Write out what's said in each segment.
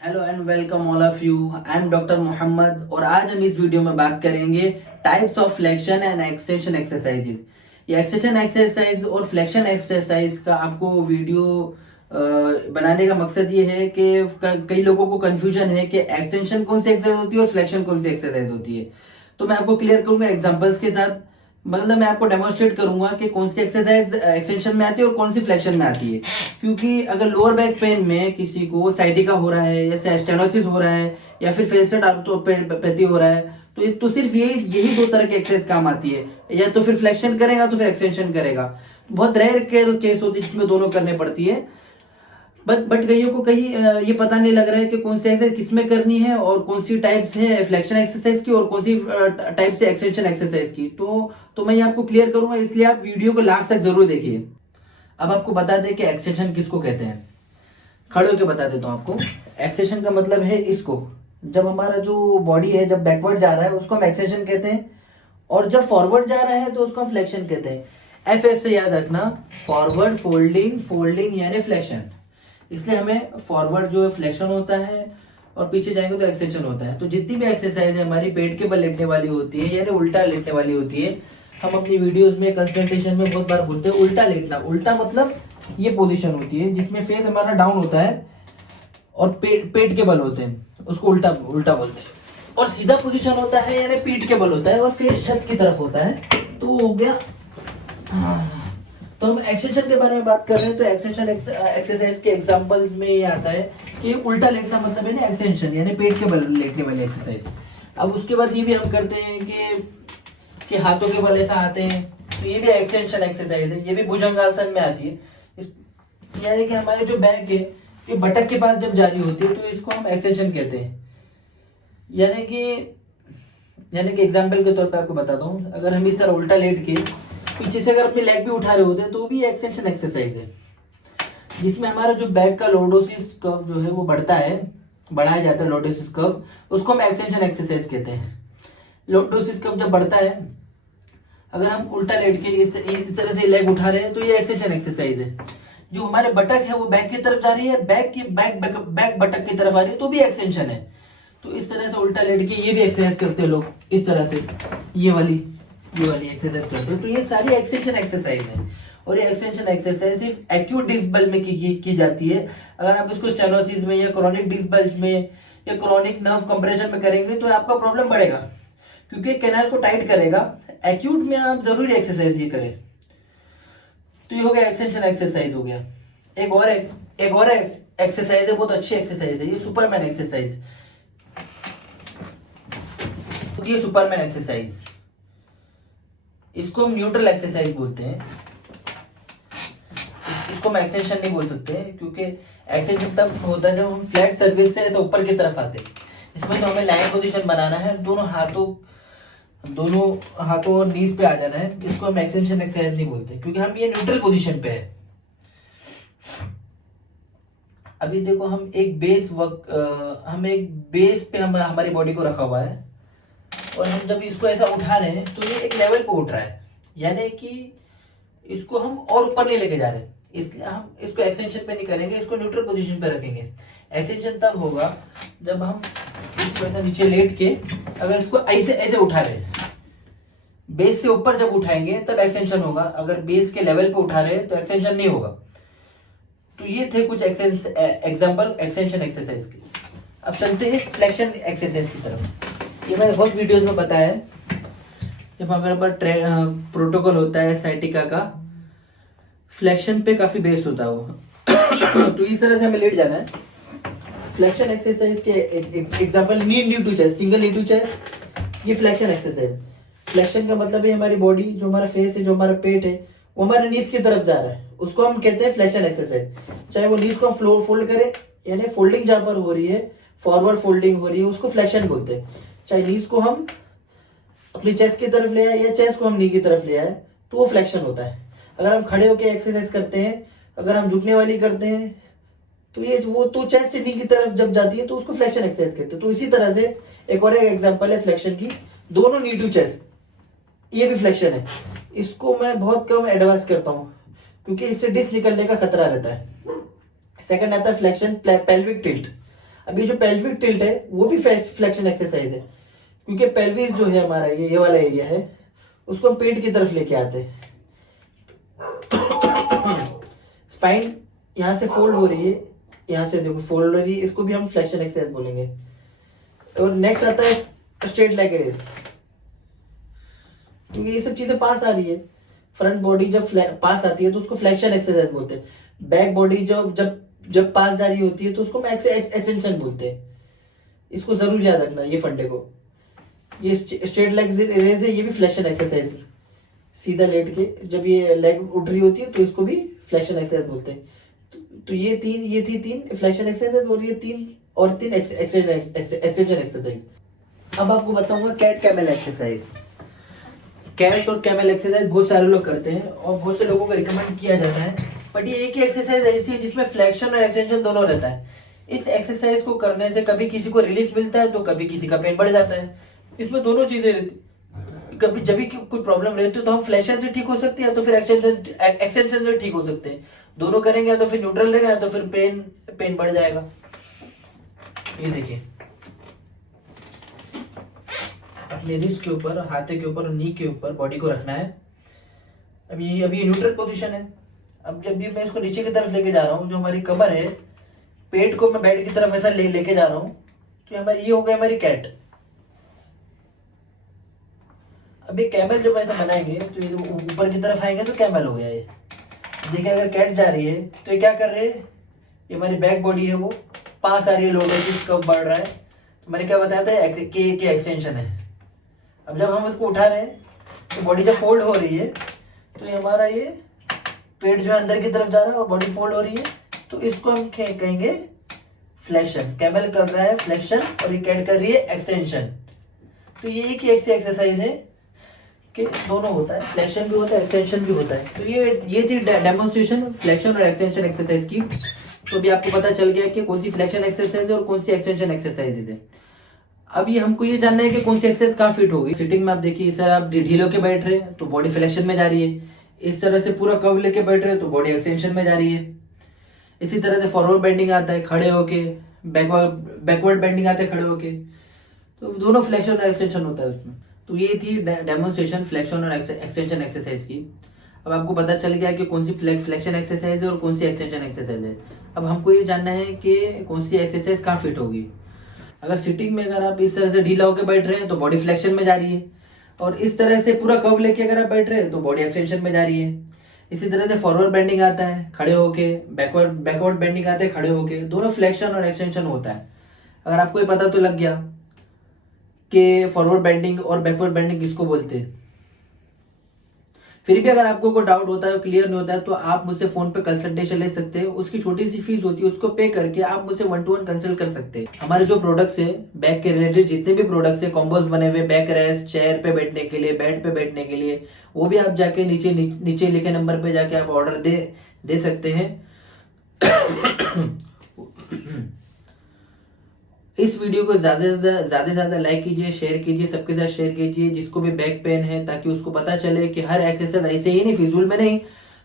Hello and welcome all of you. I am doctor Mohammad और आज हम इस वीडियो में बात करेंगे types of flexion and extension exercises. ये एक्सटेंशन एक्सरसाइज और फ्लेक्शन एक्सरसाइज का आपको वीडियो बनाने का मकसद ये है कि कई लोगों को कंफ्यूजन है कि एक्सटेंशन कौन सी एक्सरसाइज होती है और फ्लेक्शन कौन सी एक्सरसाइज होती है। तो मैं आपको क्लियर करूंगा एग्जांपल्स के साथ। मतलब मैं आपको डेमोन्स्ट्रेट करूंगा कि कौन सी एक्सरसाइज एक्सटेंशन में आती है और कौन सी फ्लेक्शन में आती है। क्योंकि अगर लोअर बैक पेन में किसी को साइटिका हो रहा है या स्टेनोसिस हो रहा है या फिर फेसियल आर्थोपैथी हो रहा है तो सिर्फ यही दो तरह की एक्सरसाइज काम आती है। या तो फिर फ्लेक्शन करेगा तो फिर एक्सटेंशन करेगा। बहुत रेयर केस होती है जिसमें दोनों करने पड़ती है। बट कईयों को ये पता नहीं लग रहा है कि कौन सी एक्सरसाइज किस में करनी है और कौन सी टाइप्स है फ्लेक्शन एक्सरसाइज की और कौन सी टाइप से एक्सटेंशन एक्सरसाइज की। तो मैं ये आपको क्लियर करूंगा, इसलिए आप वीडियो को लास्ट तक जरूर देखिए। अब आपको बता दें कि एक्सटेंशन किसको कहते हैं। खड़े होकर बता देता हूं आपको। एक्सटेंशन का मतलब है इसको, जब हमारा जो बॉडी है जब बैकवर्ड जा रहा है उसको हम एक्सटेंशन कहते हैं और जब फॉरवर्ड जा रहा है तो उसको हम फ्लेक्शन कहते हैं। एफ से याद रखना, फॉरवर्ड फोल्डिंग, फोल्डिंग यानी फ्लेक्शन। इसलिए हमें फॉरवर्ड जो है फ्लेक्शन होता है और पीछे जाएंगे तो एक्सटेंशन होता है। तो जितनी भी एक्सरसाइज है हमारी पेट के बल लेटने वाली होती है यानी उल्टा लेटने वाली होती है। हम अपनी वीडियोस में कंसल्टेशन में बहुत बार बोलते हैं उल्टा लेटना। उल्टा मतलब ये पोजीशन होती है जिसमें फेस हमारा डाउन होता है और पेट के बल होते हैं, उसको उल्टा उल्टा बोलते हैं। और सीधा पोजीशन होता है यानी पीठ के बल होता है और फेस छत की तरफ होता है। तो वो हो गया। हाँ। तो हम एक्सटेंशन के बारे में बात कर रहे हैं तो एक्सटेंशन एक्सरसाइज के एग्जांपल्स में ये आता है कि उल्टा लेटना मतलब है ना एक्सटेंशन यानी पेट के बल लेटने वाली एक्सरसाइज। अब उसके बाद ये भी हम करते हैं कि हाथों के बल ऐसा आते हैं, तो ये भी एक्सटेंशन एक्सरसाइज है। ये भी भुजंगासन में आती है। यानी कि हमारे जो बैक है ये बटक के पास जब जारी होती है तो इसको हम एक्सटेंशन कहते हैं। यानी कि एग्जाम्पल के तौर पे आपको बताता हूँ, अगर हम इस तरह उल्टा लेट के पीछे से अगर अपनी लेग भी उठा रहे होते हैं तो भी एक्सटेंशन एक्सरसाइज है, जिसमें हमारा जो बैक का लोडोसिस कर्व जो है वो बढ़ता है, बढ़ाया जाता है लोडोसिस कर्व, उसको हम एक्सटेंशन एक्सरसाइज कहते हैं। लोडोसिस कर्व जब बढ़ता है, अगर हम उल्टा लेट के इस तरह से लेग उठा रहे हैं तो ये एक्सटेंशन एक्सरसाइज है। जो हमारे बटक है वो बैक की तरफ जा रही है, बैक की बैक बटक की तरफ आ रही है तो भी एक्सटेंशन है। तो इस तरह से उल्टा लेट के ये भी एक्सरसाइज करते हैं लोग, इस तरह से ये वाली एक्सरसाइज करते हैं। तो ये सारी एक्सटेंशन एक्सरसाइज है और ये एक्सटेंशन एक्सरसाइज सिर्फ एक्यूट डिस्क बल्ज में की जाती है। अगर आप इसको स्टेनोसिस में या क्रोनिक डिस्क बल्ज में या क्रोनिक नर्व कंप्रेशन में करेंगे तो आपका प्रॉब्लम बढ़ेगा, क्योंकि कैनाल को टाइट करेगा। एक्यूट में आप जरूरी एक्सरसाइज ये करें। तो ये हो गया एक्सटेंशन एक्सरसाइज हो गया। एक और एक्सरसाइज है, बहुत अच्छी एक्सरसाइज है, ये सुपरमैन एक्सरसाइज होती है। सुपरमैन एक्सरसाइज, इसको हम न्यूट्रल एक्सरसाइज बोलते हैं। इसको हम एक्सटेंशन नहीं बोल सकते क्योंकि एक्सटेंशन तब होता है जब हम फ्लैट सर्फेस से ऐसे ऊपर की तरफ आते हैं। इसमें तो हमें लाइन पोजीशन बनाना है, दोनों हाथों और नीज पे आ जाना है। इसको हम एक्सटेंशन एक्सरसाइज नहीं बोलते क्योंकि हम ये न्यूट्रल पोजीशन पे है। अभी देखो हम एक बेस पे हम हमारी बॉडी को रखा हुआ है और हम जब इसको ऐसा उठा रहे हैं तो ये एक लेवल पे उठ रहा है, यानी कि इसको हम और ऊपर नहीं लेके जा रहे। इसलिए हम इसको एक्सटेंशन पे नहीं करेंगे, इसको न्यूट्रल पोजीशन पे रखेंगे। एक्सटेंशन तब होगा जब हम इसको ऐसा नीचे लेट के अगर इसको ऐसे ऐसे उठा रहे हैं, बेस से ऊपर जब उठाएंगे तब एक्सटेंशन होगा। अगर बेस के लेवल पे उठा रहे हैं तो एक्सटेंशन नहीं होगा। तो ये थे कुछ एग्जांपल एक्सटेंशन एक्सरसाइज के। अब चलते हैं फ्लेक्शन एक्सरसाइज की तरफ। ये मैंने बहुत वीडियोस में बताया है। जब हमारे पास प्रोटोकॉल होता है साइटिका का, फ्लेक्शन पे काफी बेस्ड होता है वो। तो इस तरह से हमें लेट जाना है। फ्लेक्शन एक्सरसाइज के example knee to chest, single knee to chest, ये फ्लेक्शन एक्सरसाइज। फ्लेक्शन का मतलब है हमारी बॉडी, जो हमारा फेस है, जो हमारा पेट है, वो हमारे नीज की तरफ जा रहा है, उसको हम कहते हैं फ्लेक्शन एक्सरसाइज। चाहे वो नीज को हम फोल्ड करें, यानी फोल्डिंग जहां पर हो रही है, फॉरवर्ड फोल्डिंग हो रही है, उसको फ्लेक्शन बोलते हैं। चाहे नीज को हम अपनी चेस्ट की तरफ ले आए या चेस्ट को हम नी की तरफ ले आए तो वो फ्लेक्शन होता है। अगर हम खड़े होकर एक्सरसाइज करते हैं, अगर हम झुकने वाली करते हैं तो ये वो तो चेस्ट नी की तरफ जब जाती है तो उसको फ्लेक्शन एक्सरसाइज कहते हैं। तो इसी तरह से एक और एग्जांपल है फ्लेक्शन की, दोनों नी टू चेस्ट, ये भी फ्लेक्शन है। इसको मैं बहुत कम एडवांस करता हूँ क्योंकि इससे डिस्क निकलने का खतरा रहता है। सेकंड आता है फ्लेक्शन पेल्विक टिल्ट। अब ये जो पेल्विक टिल्ट है वो भी फ्लेक्शन एक्सरसाइज है, क्योंकि पेल्विस जो है हमारा ये वाला एरिया है, उसको हम पेट की तरफ लेके आते हैं। स्पाइन यहाँ से फोल्ड हो रही है, यहाँ से देखो फोल्ड हो रही है, इसको भी हम फ्लेक्शन एक्सरसाइज बोलेंगे। और नेक्स्ट आता है स्ट्रेट लेग रेस, क्योंकि ये सब चीजें पास आ रही है। फ्रंट बॉडी जब पास आती है तो उसको फ्लेक्शन एक्सरसाइज बोलते हैं। बैक बॉडी जब जब जब पास जा रही होती है तो उसको एक्सटेंशन बोलते हैं। इसको जरूर याद रखना ये फंडे को। ये स्ट्रेट लेग रेस है, ये भी फ्लेक्शन एक्सरसाइज है। सीधा लेट के जब ये लेग उठ रही होती है तो इसको भी फ्लेक्शन एक्सरसाइज बोलते हैं। तो ये थी तीन फ्लेक्शन एक्सरसाइज, और ये तीन एक्सटेंशन एक्सरसाइज। अब आपको बताऊंगा कैट कैमल एक्सरसाइज। कैट और कैमल एक्सरसाइज बहुत सारे लोग करते हैं और बहुत से लोगों को रिकमेंड किया जाता है, बट ये एक ही एक्सरसाइज ऐसी है जिसमें फ्लेक्शन और एक्सटेंशन दोनों रहता है। इस एक्सरसाइज को करने से कभी किसी को रिलीफ मिलता है तो कभी किसी का पेन बढ़ जाता है। इसमें दोनों चीजें रहती। कभी जब भी कोई प्रॉब्लम रहती है तो हम फ्लेक्शन से ठीक हो सकते हैं, तो फिर एक्सटेंशन से ठीक हो सकते हैं। दोनों करेंगे तो फिर न्यूट्रल रहेगा, तो फिर पेन बढ़ जाएगा। ये देखिए, अपने रिस्ट के ऊपर, हाथे के ऊपर और नी के ऊपर बॉडी को रखना है। अभी न्यूट्रल पोजीशन है। अब जब भी मैं इसको नीचे की तरफ लेके जा रहा हूँ, जो हमारी कमर है, पेट को मैं बेड की तरफ ऐसा लेके जा रहा हूँ, तो हमारी ये हो गया हमारी कैट। अभी कैमल जब ऐसा बनाएंगे तो ये ऊपर की तरफ आएंगे तो कैमल हो गया ये। देखिए अगर कैट जा रही है तो ये क्या कर रही है, ये हमारी बैक बॉडी है वो पास आ रही है, लोडेसिस कब बढ़ रहा है, तो मैंने क्या बताया था के एक्सटेंशन है। अब जब हम इसको उठा रहे हैं तो बॉडी जब फोल्ड हो रही है तो ये हमारा ये पेट जो है अंदर की तरफ जा रहा है और बॉडी फोल्ड हो रही है, तो इसको हम कहेंगे फ्लेक्शन। कैमल कर रहा है फ्लेक्शन और ये कैट कर रही है एक्सटेंशन। तो ये एक ही ऐसी एक्सरसाइज है कि दोनों होता है, फ्लेक्शन भी होता है एक्सटेंशन भी होता है। तो ये थी डेमोन्स्ट्रेशन फ्लेक्शन और एक्सटेंशन एक्सरसाइज की। तो अभी आपको पता चल गया कि कौन सी फ्लेक्शन एक्सरसाइज है और कौन सी एक्सटेंशन एक्सरसाइजेज है। अभी हमको ये जानना है कि कौन सी एक्सरसाइज कहाँ फिट होगी। सिटिंग में आप देखिए, सर आप ढील होके बैठ रहे हैं तो बॉडी फ्लेक्शन में जा रही है। इस तरह से पूरा कर्व लेके बैठ रहे हैं तो बॉडी एक्सटेंशन में जा रही है। इसी तरह से फॉरवर्ड बेंडिंग आता है खड़े होके, बैकवर्ड बेंडिंग आता है खड़े होके, तो दोनों फ्लेक्शन और एक्सटेंशन होता है उसमें। तो ये थी डेमोन्स्ट्रेशन फ्लेक्शन और एक्सटेंशन एक्सरसाइज की। अब आपको पता चल गया कि कौन सी फ्लेक्शन एक्सरसाइज है और कौन सी एक्सटेंशन एक्सरसाइज है। अब हमको ये जानना है कि कौन सी एक्सरसाइज कहाँ फिट होगी। अगर सिटिंग में अगर आप इस तरह से ढीला होकर बैठ रहे हैं तो बॉडी फ्लेक्शन में जा रही है, और इस तरह से पूरा कर्व लेके अगर आप बैठ रहे हैं तो बॉडी एक्सटेंशन में जा रही है। इसी तरह से फॉरवर्ड बेंडिंग आता है खड़े होके, बैकवर्ड बेंडिंग आता है खड़े होके, दोनों फ्लेक्शन और एक्सटेंशन होता है। अगर आपको ये पता तो लग गया कि फॉरवर्ड बेंडिंग और बैकवर्ड बेंडिंग किसको बोलते हैं। फिर भी अगर आपको कोई डाउट होता है, क्लियर नहीं होता है, तो आप मुझसे फोन पे कंसल्टेशन ले सकते हैं। उसकी छोटी सी फीस होती है, उसको पे करके आप मुझसे 1-to-1 कंसल्ट कर सकते हैं। हमारे जो प्रोडक्ट्स है बैक के रिलेटेड, जितने भी प्रोडक्ट्स है, कॉम्बोज बने हुए बैक रेस्ट, चेयर पे बैठने के लिए, बेड पे बैठने के लिए, वो भी आप जाके नीचे लिखे नंबर पे जाके आप ऑर्डर दे सकते हैं। इस वीडियो को ज्यादा से ज्यादा लाइक कीजिए, शेयर कीजिए, सबके साथ शेयर कीजिए जिसको भी बैक पेन है, ताकि उसको पता चले कि हर एक्सरसाइज ऐसे ही नहीं, फिजूल में नहीं,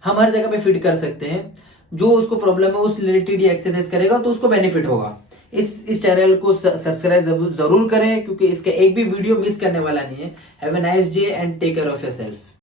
हम हर जगह पे फिट कर सकते हैं। जो उसको प्रॉब्लम है उस रिलेटेड ये एक्सरसाइज करेगा तो उसको बेनिफिट होगा। इस चैनल को सब्सक्राइब जरूर करें, क्योंकि इसका एक भी वीडियो मिस करने वाला नहीं है। Have a nice day and take care of yourself.